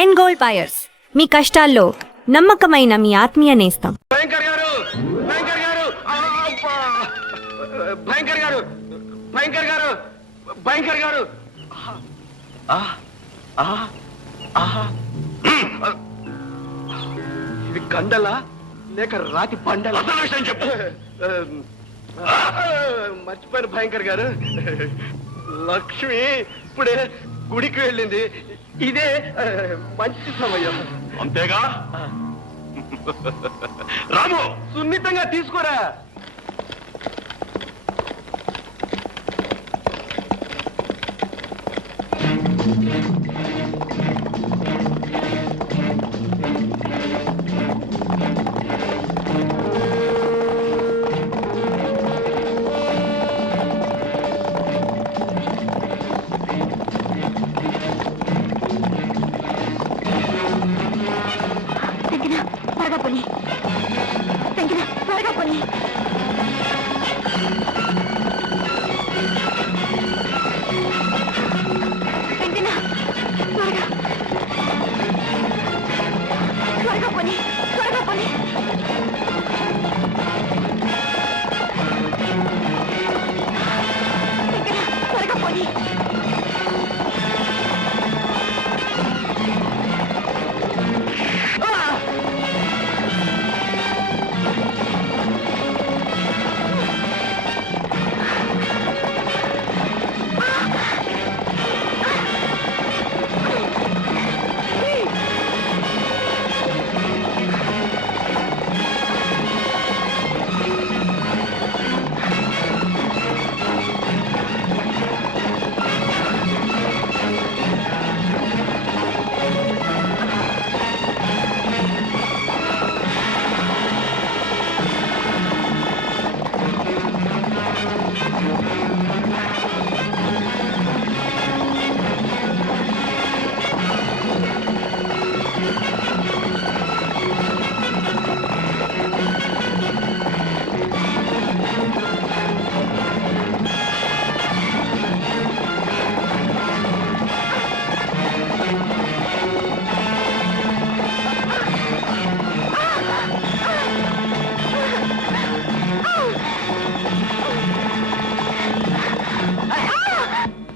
End gold buyers, మీ కష్టాల్లో నమ్మకమైన మీ ఆత్మీయ నేస్తం. భయంకర్ గారు, భయంకర్ గారు, భయంకర్ గారు, భయంకర్ గారు, భయంకర్ గారు. ఇది కండలా లేక రాతి పండల? విషయం చెప్పు. మర్చిపోయిన భయంకర్ గారు, లక్ష్మి ఇప్పుడే గుడికి వెళ్ళింది. ఇదే మంచి సమయం. అంతేగా? రాము, సున్నితంగా తీసుకోరా.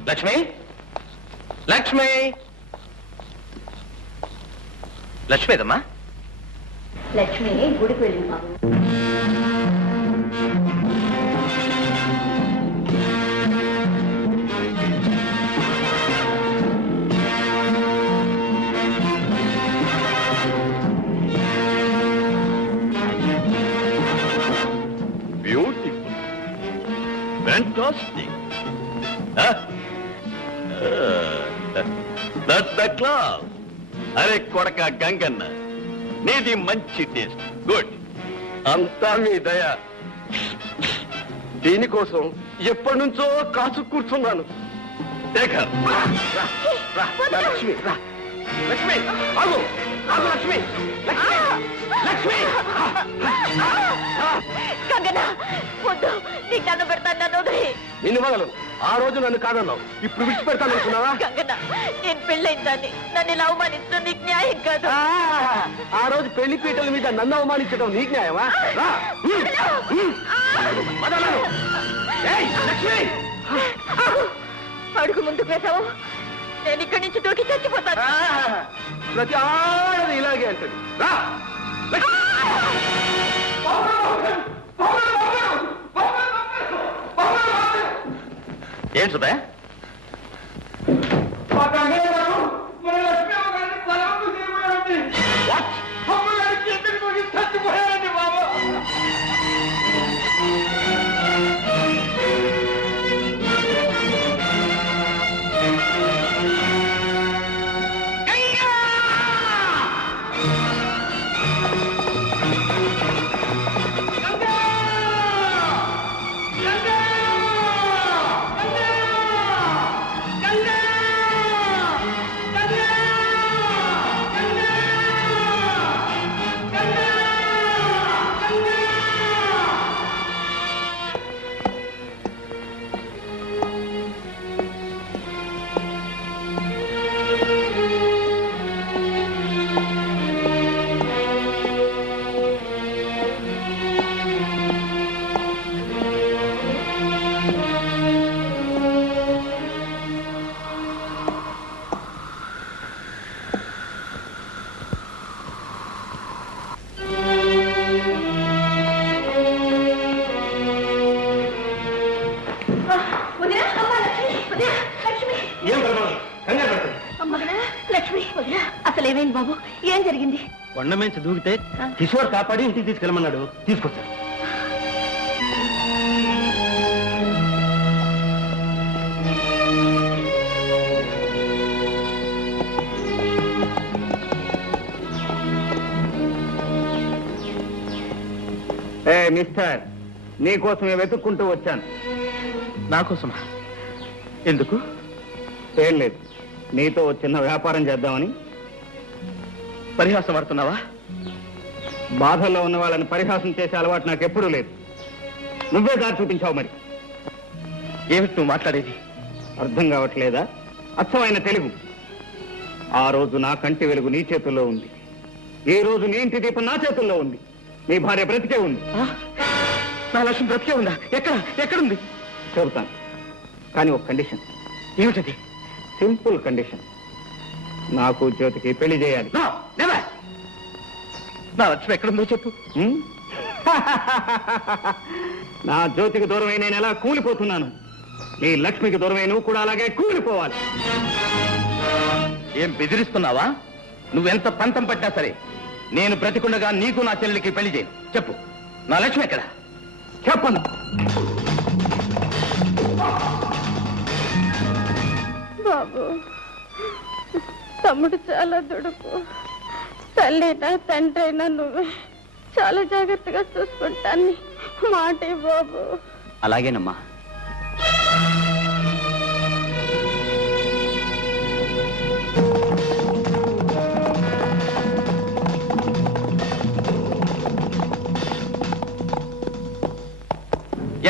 లక్ష్మి, లక్ష్మి, లక్ష్మి ఏదమ్మా? లక్ష్మి గుడికి వెళ్ళింది బాబు. Beautiful, fantastic. That's the class. అరే కొడక గంగన్న, నీది మంచి టేస్ట్. గుడ్. అంతా మీ దయ. దీనికోసం ఎప్పటి నుంచో కాచు కూర్చున్నాను. శేఖర్, లక్ష్మి, లక్ష్మి, ఆగు, ఆగు లక్ష్మి, లక్ష్మి, లక్ష్మి. గంగన్న వద్దు, నీకు నన్ను పెడతాను, నన్ను వదిలి. నిన్ను వదలను. ఆ రోజు నన్ను కాదన్నావు, ఇప్పుడు విడిచిపెడతాను అనుకున్నావా? గంగన్న, నేను పెళ్ళైందాన్ని, నన్ను ఇలా అవమానించడం నీకు న్యాయం కాదు. ఆ రోజు పెళ్లి పీటల మీద నన్ను అవమానించడం నీకు న్యాయమా? రా. వదలను. ఏయ్, లక్ష్మి, అడుగు ముందుకు వేసావు, నేను ఇక్కడి నుంచి దూకి చచ్చిపోతాను. ప్రతి ఆడది ఇలాగే అంటది. రా. ఏం సుబ్బయ్య? వదినా అసలు ఏమైంది బాబు? ఏం జరిగింది? కొండ మీద దూకితే కిషోర్ కాపాడి ఇంటికి తీసుకెళ్ళమన్నాడు, తీసుకొచ్చాను. మిస్టర్, నీకోసమే వెతుక్కుంటూ వచ్చాను. నాకోసమా? ఎందుకు? ఏం లేదు, నీతో చిన్న వ్యాపారం చేద్దామని. పరిహాసం ఆడుతున్నావా? బాధల్లో ఉన్న వాళ్ళని పరిహాసం చేసే అలవాటు నాకు ఎప్పుడూ లేదు. నువ్వే దారి చూపించావు. మరి ఏమిటి నువ్వు మాట్లాడేది? అర్థం కావట్లేదా? అచ్చమైన తెలుగు. ఆ రోజు నా కంటి వెలుగు నీ చేతుల్లో ఉంది, ఈ రోజు నీ ఇంటి దీపం నా చేతుల్లో ఉంది. నీ భార్య బ్రతికే ఉంది. నా లక్ష్యం బ్రతికే ఉందా? ఎక్కడుంది? చెబుతాను, కానీ ఒక కండిషన్. ఏమిటది? Simple condition. నాకు జ్యోతికి పెళ్లి చేయాలి. నా లక్ష్యం ఎక్కడుందో చెప్పు. నా జ్యోతికి దూరమై నేను ఎలా కూలిపోతున్నాను, నీ లక్ష్మికి దూరమై నువ్వు కూడా అలాగే కూలిపోవాలి. ఏం బెదిరిస్తున్నావా? నువ్వెంత పంతం పట్టినా సరే నేను బ్రతికుండగా నీకు నా చెల్లెలికి పెళ్లి చేయను. చెప్పు, నా లక్ష్యం ఎక్కడ? చెప్పను. బాబు, తమ్ముడు చాలా దుడుకు. తల్లినా తండ్రి అయినా నువ్వే చాలా జాగ్రత్తగా చూసుకుంటాను. మాటే బాబు. అలాగేనమ్మా.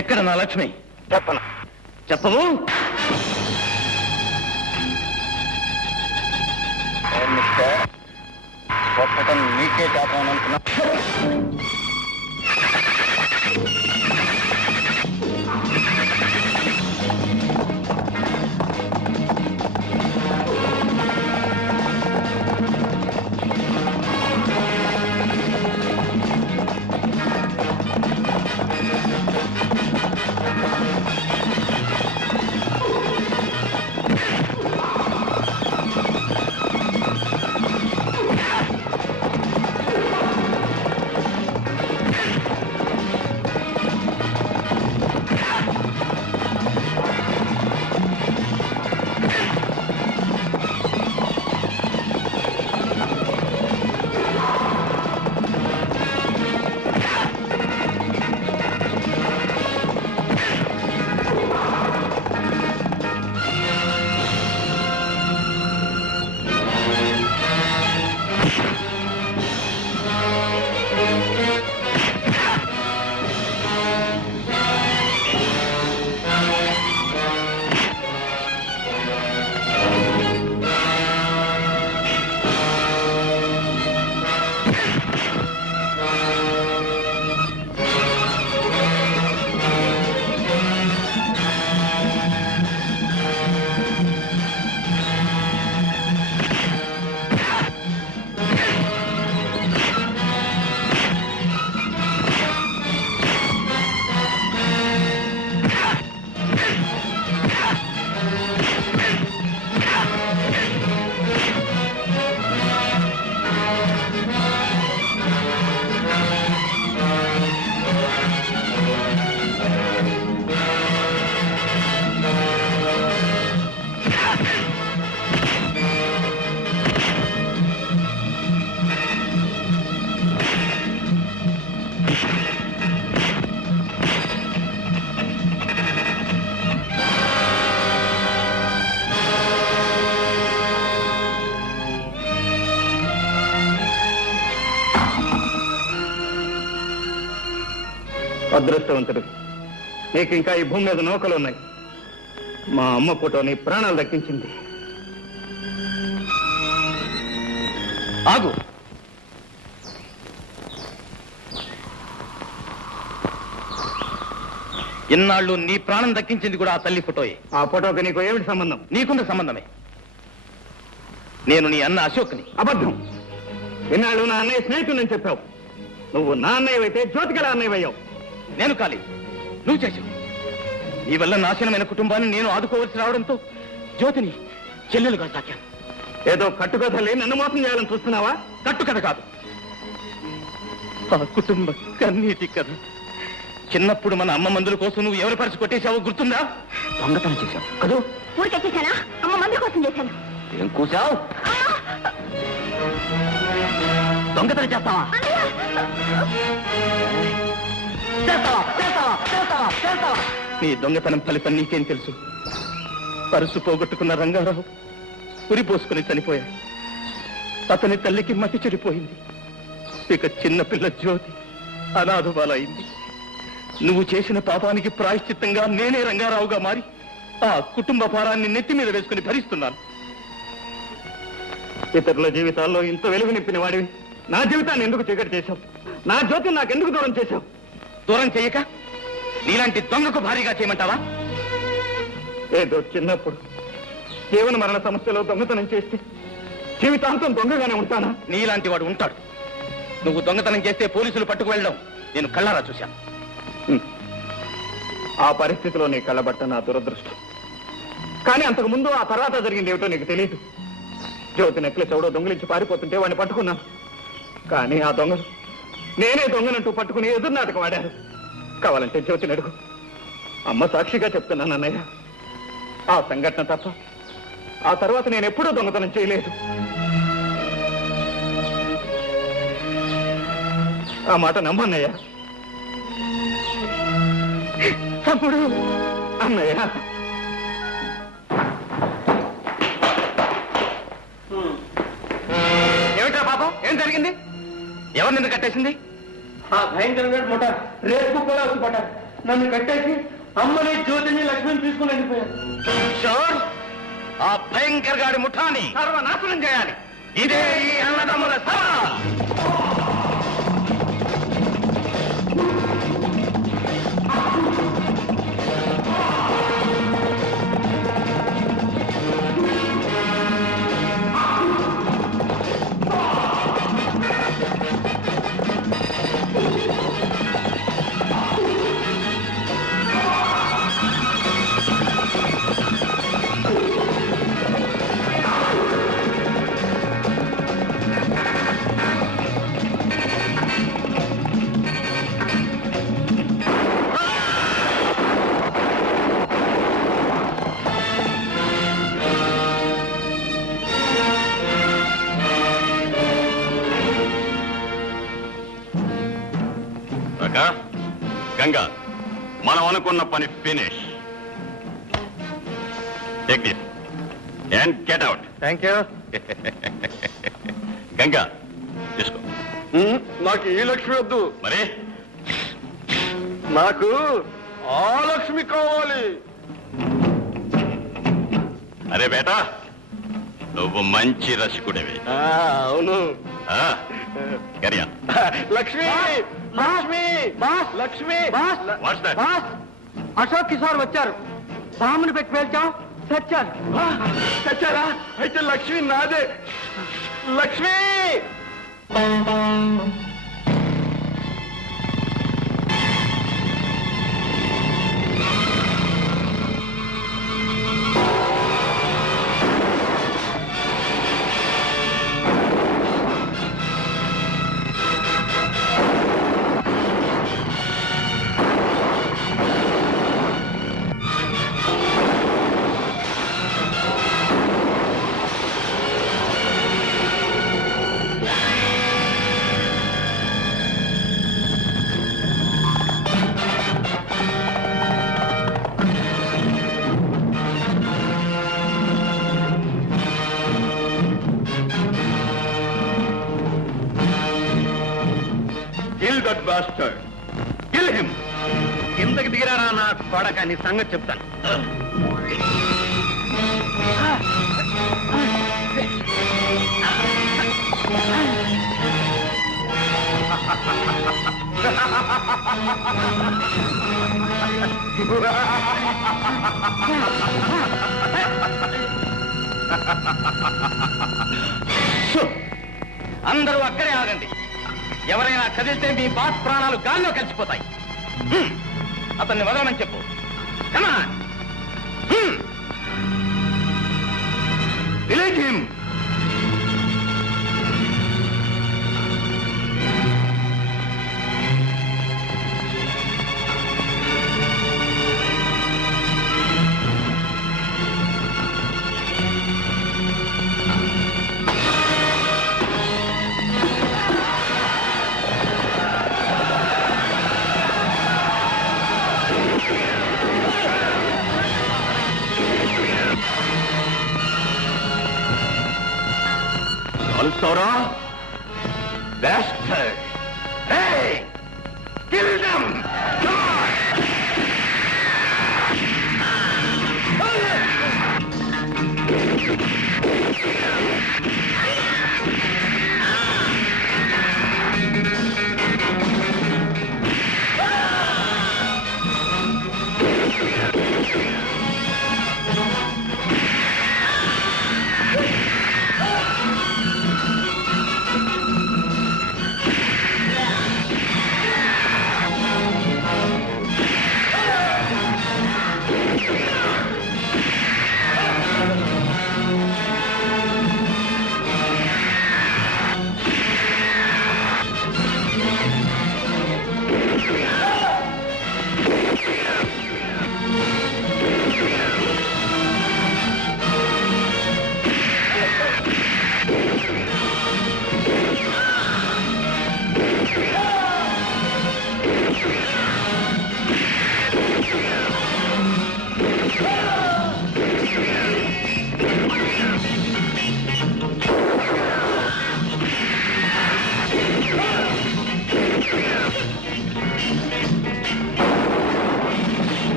ఎక్కడ నా లక్ష్మి? చెప్పను. చెప్పవు? ఒక్కటం నీకే కాపాలనుకున్నా. అదృష్టవంతుడు, నీకు ఇంకా ఈ భూమి మీద నౌకలు ఉన్నాయి. మా అమ్మ ఫోటో నీ ప్రాణాలు దక్కించింది. ఆగు. ఇన్నాళ్ళు నీ ప్రాణం దక్కించింది కూడా ఆ తల్లి ఫోటోయే. ఆ ఫోటోకి నీకు ఏమిటి సంబంధం? నీకున్న సంబంధమే. నేను నీ అన్న అశోక్ని. అబద్ధం. ఇన్నాళ్ళు నా అన్నయ్య స్నేహితుడని చెప్పావు. నువ్వు నా అన్నయ్యవైతే జ్యోతికల అన్నయ్యవయ్యావు. నేను కాలి, నువ్వు చేశావు. నీ వల్ల నాశనమైన కుటుంబాన్ని నేను ఆదుకోవలసి రావడంతో జ్యోతిని చెల్లెలుగా సాకాను. ఏదో కట్టుకథలే నన్ను మోసం చేయాలని చూస్తున్నావా? కట్టుకథ కాదు, ఆ కుటుంబ కన్నీటి కథ. చిన్నప్పుడు మన అమ్మ మందుల కోసం నువ్వు ఎవరి పరిచి కొట్టేశావో గుర్తుందా? దొంగతనం చేశావు కదూ? ఊరికొచ్చేసానా? అమ్మ మంది కోసం చేశాను. ఏం కూసావు? దొంగతనం చేస్తావా? నీ దొంగతనం ఫలితం నీకేం తెలుసు? పరుసు పోగొట్టుకున్న రంగారావు ఉరి పోసుకుని చనిపోయాడు. అతని తల్లికి మతి చెడిపోయింది. ఇక చిన్నపిల్ల జ్యోతి అనాథబాలైంది. నువ్వు చేసిన పాపానికి ప్రాయశ్చిత్తంగా నేనే రంగారావుగా మారి ఆ కుటుంబ భారాన్ని నెత్తి మీద వేసుకుని భరిస్తున్నాను. ఇతరుల జీవితాల్లో ఇంత వెలుగు నింపిన వాడివి నా జీవితాన్ని ఎందుకు చీకటి చేశావు? నా జ్యోతిని నాకెందుకు దూరం చేశావు? దూరం చెయ్యక నీలాంటి దొంగకు భారీగా చేయమంటావా? ఏదో చిన్నప్పుడు జీవన మరణ సమస్యలో దొంగతనం చేస్తే జీవితాంతం దొంగగానే ఉంటానా? నీలాంటి వాడు ఉంటాడు. నువ్వు దొంగతనం చేస్తే పోలీసులు పట్టుకు వెళ్ళడం నేను కళ్ళారా చూశాను. ఆ పరిస్థితిలో నీ కళ్ళబట్ట నా దురదృష్టం. కానీ అంతకు ముందు ఆ తర్వాత జరిగింది ఏమిటో నీకు తెలియదు. జ్యోతి నెక్లెస్ ఎవడో దొంగలించి పారిపోతుంటే వాడిని పట్టుకున్నాను. కానీ ఆ దొంగలు నేనే దొంగనంటూ పట్టుకుని ఎదురు నాటకం ఆడారు. కావాలంటే జ్యోతిని అడుగు. అమ్మ సాక్షిగా చెప్తున్నాను అన్నయ్య, ఆ సంఘటన తప్ప ఆ తర్వాత నేను ఎప్పుడూ దొంగతనం చేయలేదు. ఆ మాట నమ్మన్నయ్య. తమ్ముడు, అన్నయ్య. ఏమిటా పాపం? ఏం జరిగింది? ఎవరు నిన్ను కట్టేసింది? ఆ భయంకరమైన ముఠ రేపు కూడా వచ్చి పడ్డారు. నన్ను కట్టేసి అమ్మని జ్యోతిని లక్ష్మిని తీసుకుని వెళ్ళిపోయారు. షూర్, ఆ భయంకర గాడి ముఠాని సర్వనాశనం చేయాలి. ఇదే ఈ అన్నదమ్ముల సవాల్. గంగా, మనం అనుకున్న పని finish. Take this and get out. Thank you. Ganga తీసుకో. నాకు ఈ లక్ష్మి వద్దు, మరి నాకు ఆ లక్ష్మి కావాలి. అరే బేటా, నువ్వు మంచి రసికుడివి. అవును. కరియా లక్ష్మి, లక్ష్మి, లక్ష్మి. What's that? అశోక్ కిషోర్ వచ్చారు. బాంబుని పెట్టి పేల్చాం, చచ్చారు. చచ్చారా? అయితే లక్ష్మి నాదే. Lakshmi. Kill that bastard. Kill him. కిందకి దిగిరారా నా కొడక, నీ సంగతి చెప్తాను. అందరూ అక్కడే ఆగండి. ఎవరైనా కదిలితే మీ బాస్ ప్రాణాలు గాల్లో కలిసిపోతాయి. అతన్ని వదలమని చెప్పు. Come on. Release him. Bastard! Hey! Kill them! Come on!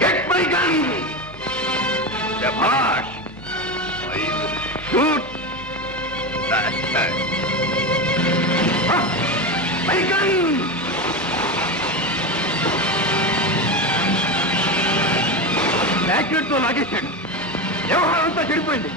Get my gun! Shabash! I will shoot! Bastard! My gun! యాక్సిడెంట్తో లాగేశాడు వ్యవహారం అంతా చెడిపోయింది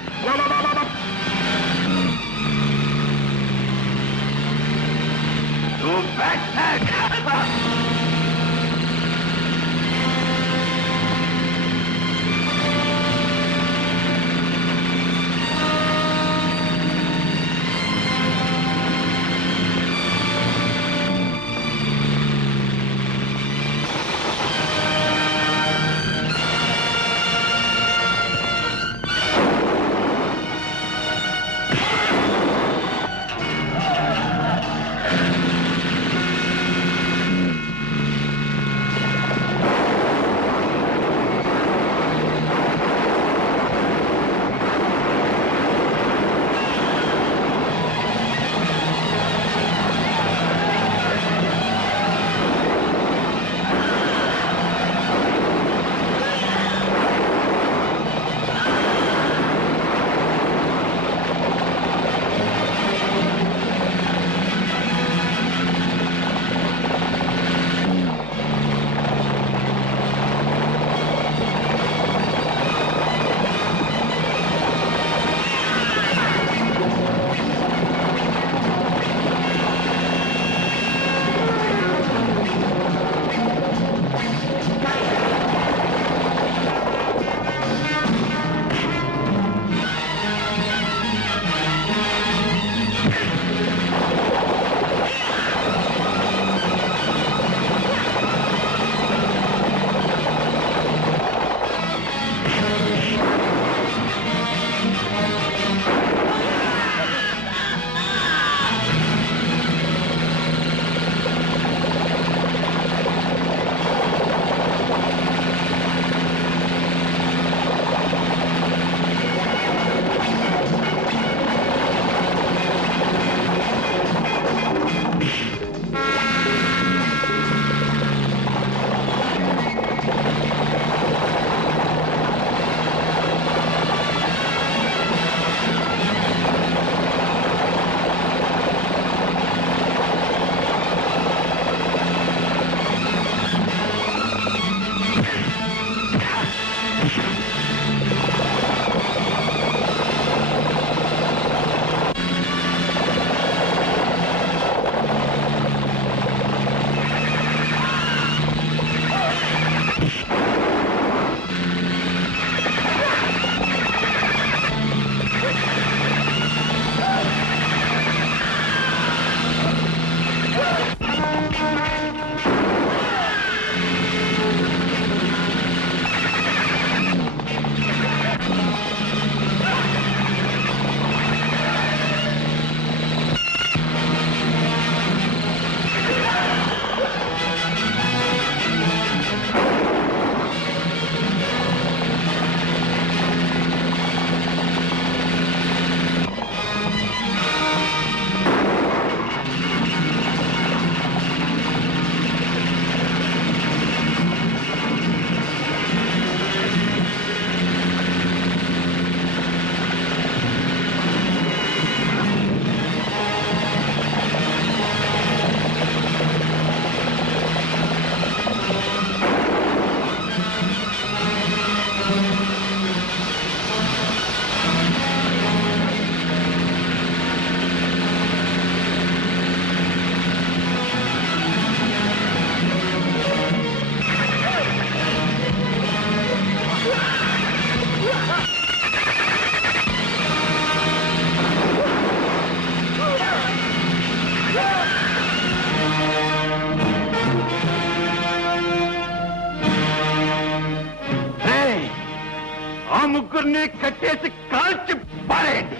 ముగ్గురిని కట్టేసి కాల్చి పారేయండి.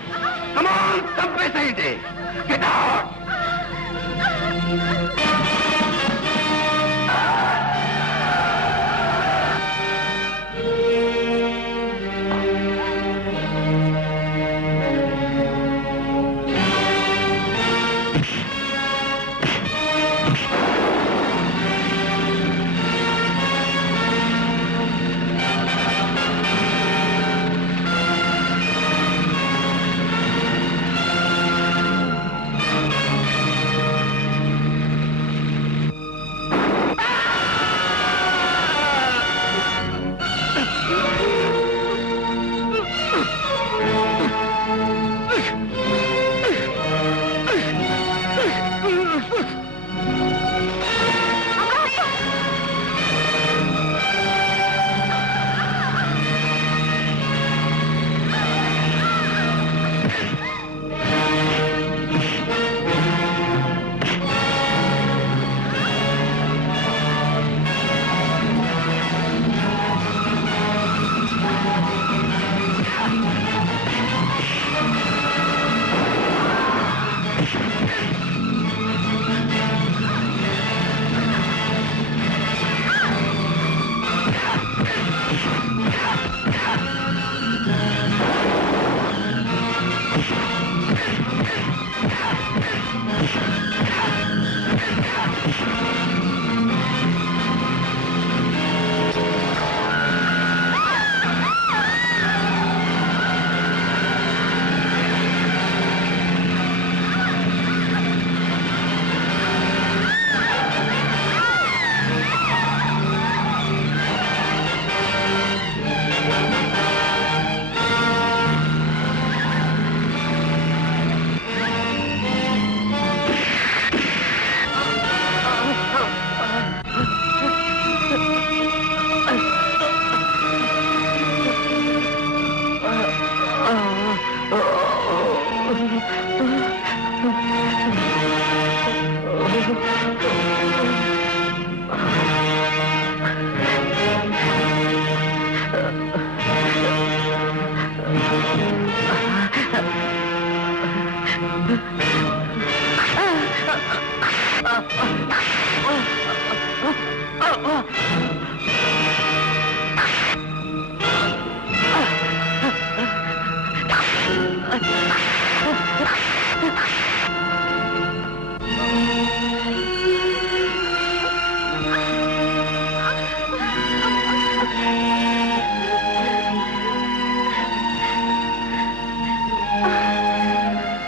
కమాన్, చంపేసేయండి. Get out!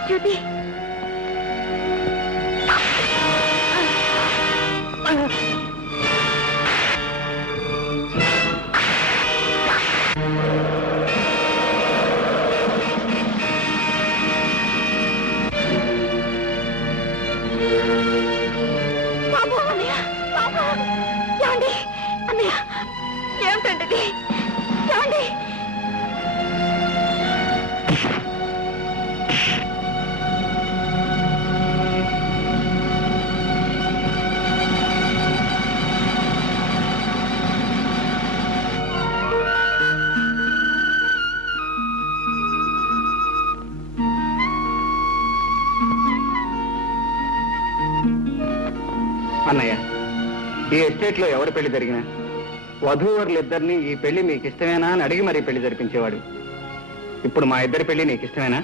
జ్యోతి, బాబు, అన్నయ్య, బాబు, ఏమండి? అన్నయ్య, ఏమిటండి ఇది? ఏమండి? అన్నయ్య, ఈ ఎస్టేట్ లో ఎవరి పెళ్లి జరిగినా వధూవరులిద్దరిని ఈ పెళ్లి మీకు ఇష్టమేనా అని అడిగి మరీ పెళ్లి జరిపించేవాడు. ఇప్పుడు మా ఇద్దరి పెళ్లి నీకు ఇష్టమేనా?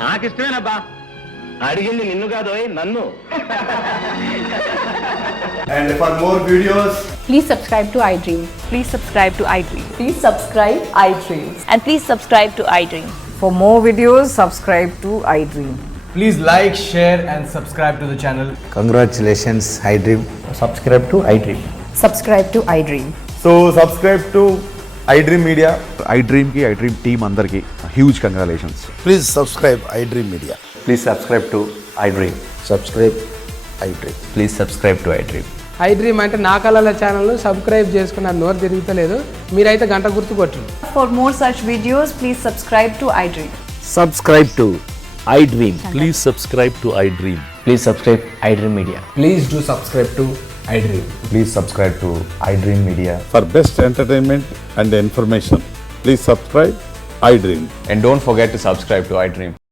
నాకు ఇష్టమేనబ్బా. అడిగింది నిన్ను కాదోయ్, నన్ను. And for more videos, Please subscribe to iDream. Please subscribe to iDream. Please subscribe iDream. And please subscribe to iDream. For more videos, subscribe to iDream. please like, share and subscribe to the channel. Congratulations, iDream. Subscribe to iDream. Subscribe to iDream. So subscribe to iDream Media. iDream ki iDream team andarki huge congratulations. Please subscribe iDream Media. Please subscribe to iDream. Subscribe iDream. Please subscribe to iDream. iDream అంటే నా కళల channel subscribe చేసుకున్న నోరు తిరుగుతలేదు. మీరైతే గంట గుర్తు కొట్టండి. For more such videos, please subscribe to iDream. Subscribe to iDream. Please subscribe to iDream. Please subscribe iDream Media. Please do subscribe to iDream. Please subscribe to iDream Media. For best entertainment and information, Please subscribe iDream. And don't forget to subscribe to iDream.